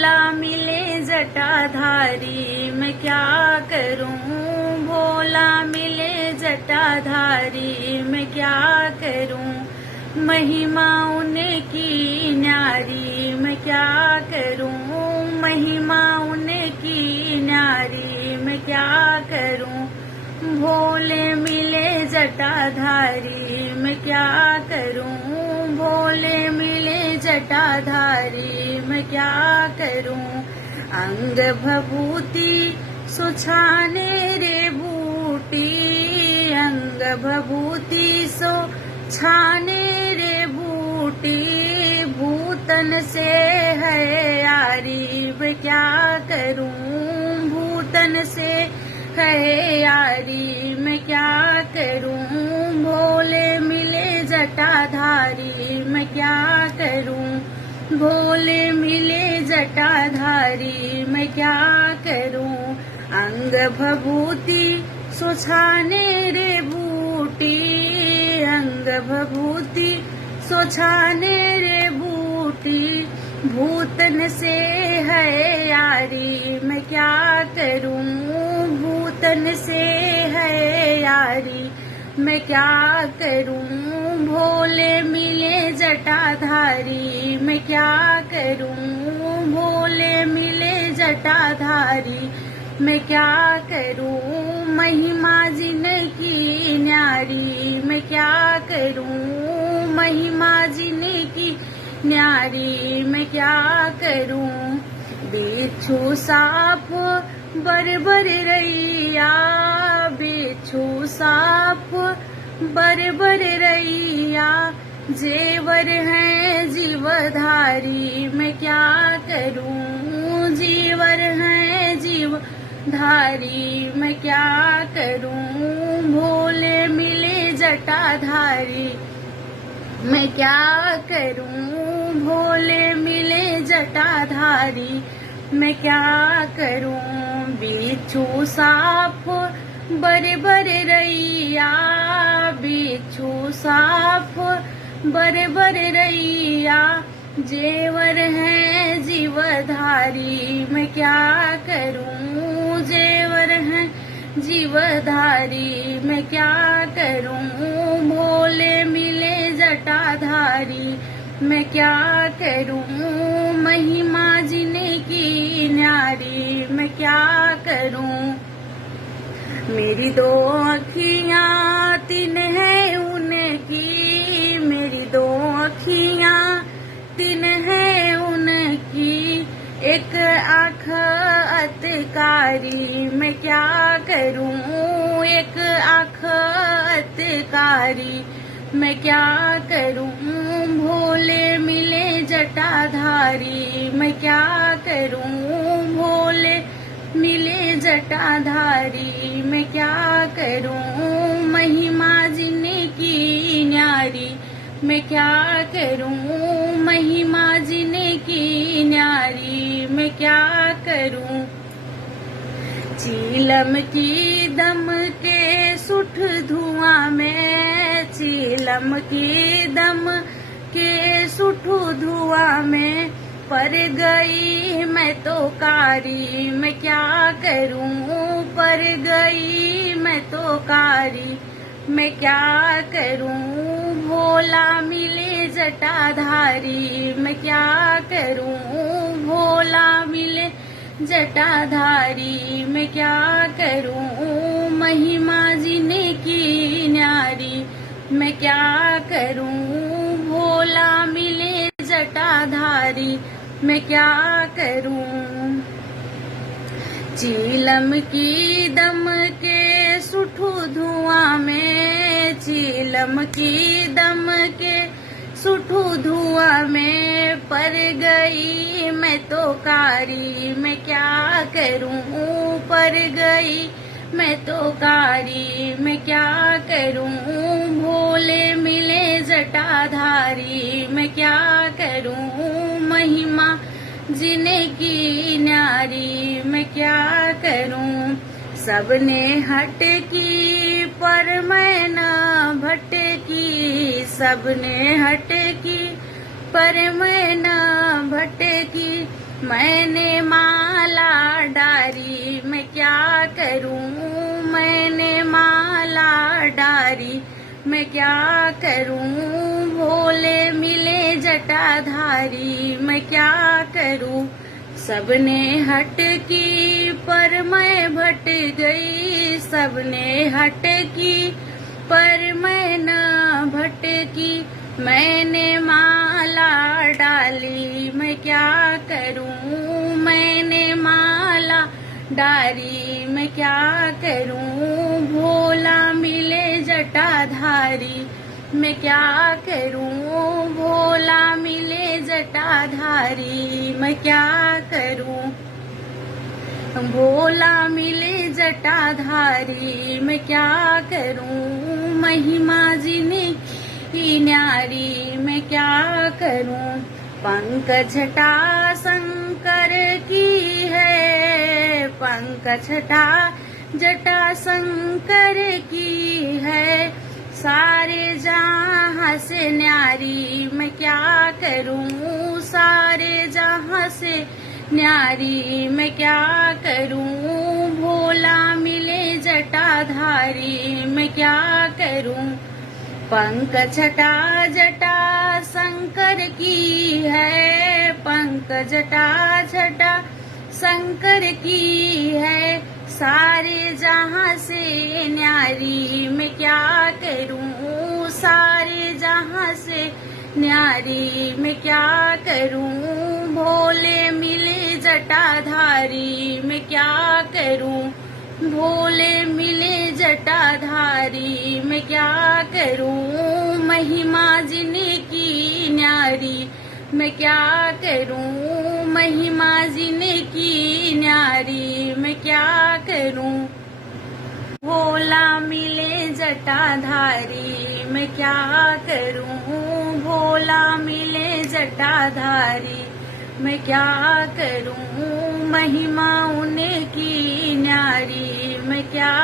भोला मिले जटाधारी मैं क्या करूं, भोला मिले जटाधारी मैं क्या करूं, महिमा उनकी न्यारी मैं क्या करूं, महिमा उनकी न्यारी मैं क्या करूं, भोले मिले जटाधारी मैं क्या करूं, भोले मिले जटाधारी मैं क्या करूं, अंग भभूति सुछाने रे बूटी, अंग भभूति सो छाने रे बूटी, भूतन से है यारी मैं क्या करूं, भूतन से है यारी मैं क्या करूं, भोले मिले जटाधारी मैं क्या करूं, भोले मिले जटाधारी मैं क्या करूं, अंग भभूति सुछाने रे बूटी, अंग भभूति सुछाने रे बूटी, भूतन से है यारी मैं क्या करूं, भूतन से है यारी मैं क्या करूं, भोले मिले जटाधारी मैं क्या करूं, भोले मिले जटाधारी मैं क्या करूं, महिमा जिनकी न्यारी मैं क्या करूं, महिमा जिनकी न्यारी मैं क्या करूं, बिच्छू साप बर रैया, बिच्छू साप बर रैया, जेवर है जीवधारी मैं क्या करूं, जीवर है जीवधारी मैं क्या करूं, भोले मिले जटाधारी मैं क्या करूं, भोले मिले जटाधारी मैं क्या करूं, बिच्छू साप बर रैया, बिच्छू साप बर रैया, जेवर है जीवधारी मैं क्या करूं, जेवर है जीवधारी मैं क्या करूं, भोले मिले जटाधारी मैं क्या करूं, महिमा जिनकी न्यारी मैं क्या करूं, मेरी दो अखियां तीन है उनकी, मेरी दो अखियां तीन है उनकी, एक आँख अतकारी मैं क्या करूं, एक आँख अतकारी मैं क्या करूं, भोले मिले जटाधारी मैं क्या करूं, भोले मिले जटाधारी मैं क्या करूं, महिमा जिनकी न्यारी मैं क्या करूं, महिमा जिनकी न्यारी मैं क्या करूं, चीलम की दम के सुठ धुआं में, चीलम की दम के सुठ धुआं में पर गई मैं तो कारी मैं क्या करूं, पर गई मैं तो कारी मैं क्या करूं, भोला मिले जटाधारी मैं क्या करूं, भोला मिले जटाधारी मैं क्या करूं, महिमा जिनकी न्यारी मैं क्या करूं, भोला मिले जटाधारी मैं क्या करूं, चीलम की दम के सुठू धुआं में, चीलम की दम के सुठू धुआं में पर गई मैं तो कारी मैं क्या करूं, पर गई मैं तो कारी मैं क्या करूं, भोले मिले जटाधारी मैं क्या करूं, महिमा जिनकी न्यारी मैं क्या करूं, सबने हट की पर मैं न भटकी, सबने हट की पर मैं न भटकी, मैंने माला डारी मैं क्या करूं, मैंने माला डारी मैं क्या करूं, भोले मिले जटाधारी मैं क्या करूं। सबने हट की पर मैं भट गई, सबने हट की पर मैं न भटकी। मैंने माला डाली मैं क्या करूं, मैंने माला डारी मैं क्या करूं, भोला मिले जटाधारी मैं क्या करूं, भोला मिले जटाधारी मैं क्या करूं, भोला मिले जटाधारी मैं क्या करूं, महिमा जिनकी न्यारी मैं क्या करूं। पंकज जटा शंकर की है, पंकज जटा शंकर की है, सारे जहां से न्यारी मैं क्या करूं, सारे जहां से न्यारी मैं क्या करूं, भोला मिले जटाधारी मैं क्या करूं। पंकज जटा शंकर की है, पंकज जटा शंकर की है, सारे जहां से न्यारी मैं क्या करूं, सारे जहां से न्यारी मैं क्या करूं, भोले मिले जटाधारी मैं क्या करूं, भोले मिले जटाधारी मैं क्या करूं, महिमा जिनकी न्यारी मैं क्या करूं, महिमा जिनकी न्यारी मैं क्या करूं, भोला मिले जटाधारी मैं क्या करूं, भोला मिले जटाधारी मैं क्या करूं, महिमा उनकी न्यारी मैं क्या